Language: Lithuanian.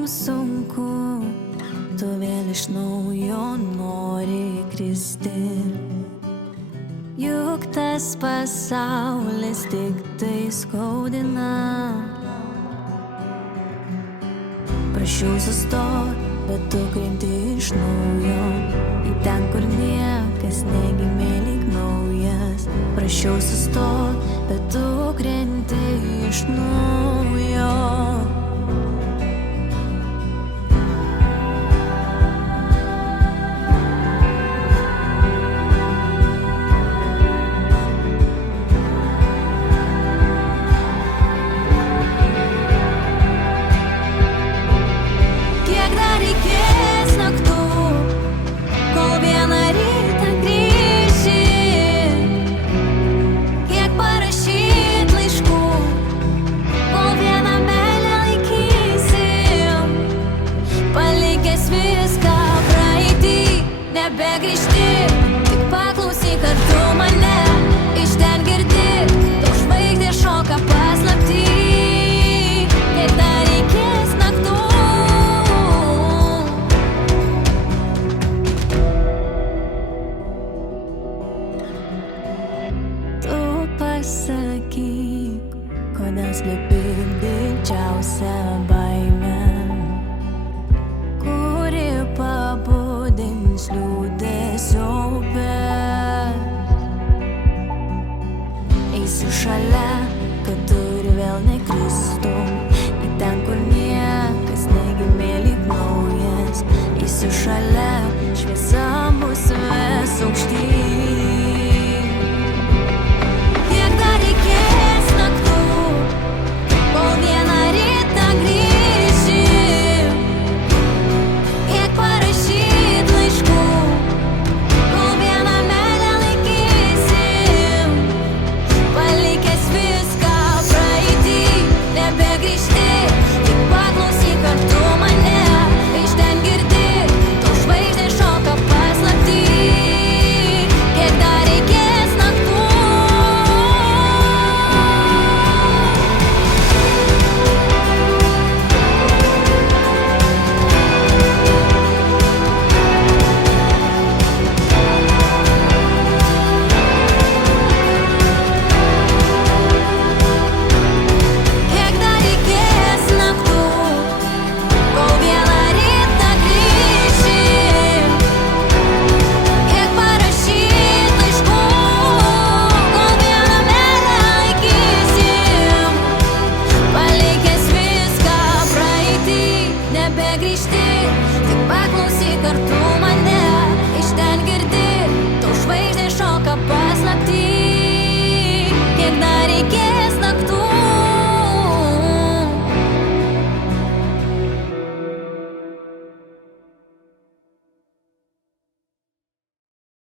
mums sunku, tu vėl iš naujo nori kristi. Juk tas pasaulis tik tai skaudina. Prašiau sustot, bet tu krenti iš naujo į ten, kur niekas negimė lyg naujas. Prašiau sustot, bet tu krenti iš naujo. Nebegrįžti, tik paklausyk, ar tu mane iš ten girdi. Tau žvaigždė šoka paslapty, kiek dar reikės naktų. Tu pasakyk, kodėl slepi didžiausią baimę, kuri pabudins liūdesio upę. Eisiu šalia, kad tu ir vėl nekristum į ten, kur niekas negimė lyg naujas. Eisiu šalia, šviesa mus ves aukštyn. Kiek dar reikės naktų, kol vieną rytą grįši. Kiek parašyt laiškų, kol vieną meilę laikysim. Palikęs viską praeity, nebegrįžti, tik paklausyk, ar tu mane iš ten girdi. Tau žvaigždė šoka paslapty, kiek dar reikės naktų. Kiek dar reikės naktų, kol vieną rytą grįši. Kiek parašyt laiškų, kol vieną meilę laikysim. Palikęs viską praeity, nebegrįžti, tik paklausyk, ar tu mane iš ten girdi. Tau žvaigždė šoka